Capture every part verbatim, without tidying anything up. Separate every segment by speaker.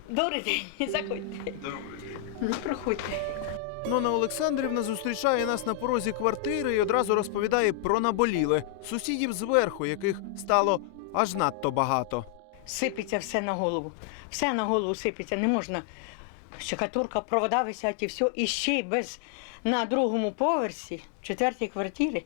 Speaker 1: Добрий день, заходьте.
Speaker 2: Добрий день.
Speaker 1: Ну, проходьте.
Speaker 3: Нона Олександрівна зустрічає нас на порозі квартири і одразу розповідає про наболіле. Сусідів зверху, яких стало аж надто багато.
Speaker 1: Сипеться все на голову. Все на голову сипеться, не можна. Штукатурка, провода висять і все. І ще й без, на другому поверсі, в четвертій квартирі,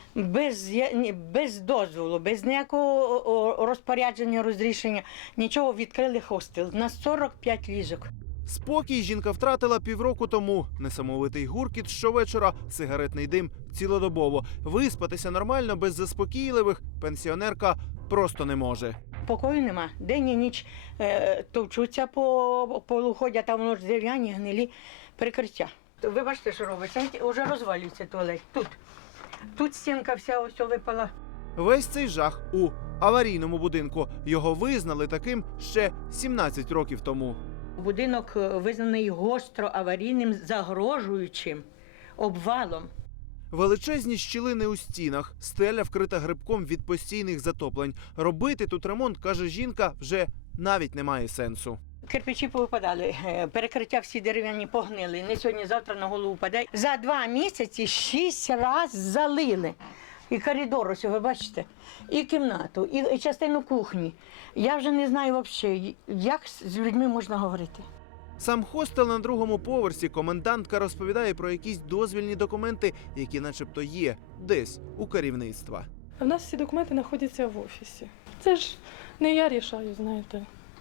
Speaker 1: без, я- ні, без дозволу, без ніякого о, розпорядження, розрішення, нічого відкрили хостел на сорок п'ять ліжок.
Speaker 3: Спокій жінка втратила півроку тому. Несамовитий гуркіт щовечора, сигаретний дим цілодобово. Виспатися нормально без заспокійливих пенсіонерка просто не може.
Speaker 1: Покою нема. День і ніч е, товчуться по полу, ходять, а воно ж дерев'яні, гнилі перекриття. Ви бачите, що робиться? Вже розвалюється туалет. Тут. Тут стінка вся ось випала.
Speaker 3: Весь цей жах у аварійному будинку. Його визнали таким ще сімнадцять років тому.
Speaker 1: Будинок визнаний гостро аварійним, загрожуючим обвалом.
Speaker 3: Величезні щілини у стінах, стеля вкрита грибком від постійних затоплень. Робити тут ремонт, каже жінка, вже навіть немає сенсу.
Speaker 1: Кирпичі повипадали, е, перекриття всі дерев'яні погнили. Не сьогодні-завтра на голову падає. За два місяці шість разів залили. І коридор, ось ви бачите, і кімнату, і, і частину кухні. Я вже не знаю взагалі, як з людьми можна говорити.
Speaker 3: Сам хостел на другому поверсі. Комендантка розповідає про якісь дозвільні документи, які начебто є десь у керівництва.
Speaker 4: А в нас всі документи знаходяться в офісі. Це ж не я рішаю, знаєте.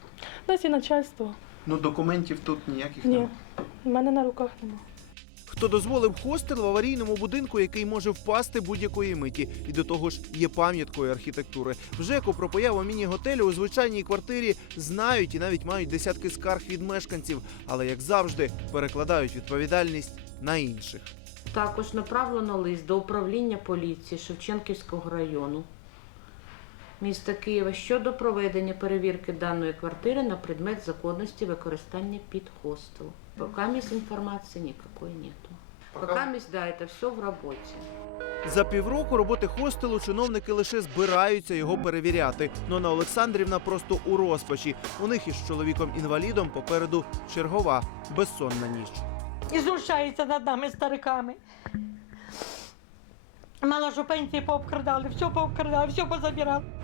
Speaker 4: У нас є начальство.
Speaker 2: Ну, документів тут ніяких
Speaker 4: Ні,
Speaker 2: немає.
Speaker 4: в мене на руках немає.
Speaker 3: Хто дозволив хостел в аварійному будинку, який може впасти будь-якої миті, і до того ж є пам'яткою архітектури. В ЖЕКу про появу міні-готелю у звичайній квартирі знають і навіть мають десятки скарг від мешканців, але, як завжди, перекладають відповідальність на інших.
Speaker 5: Також направлено лист до управління поліції Шевченківського району міста Києва щодо проведення перевірки даної квартири на предмет законності використання під хостел. Пока мисс информации никакой нету. Пока мисс, да, это все в работе.
Speaker 3: За півроку роботи хостелу чиновники лише збираються його перевіряти. Нона Олександрівна просто у розпачі. У них із чоловіком-інвалідом попереду чергова безсонна ніч.
Speaker 1: І знущається над нами, стариками. Мало що пенсії пообкрадали, все пообкрадали, все позабирали.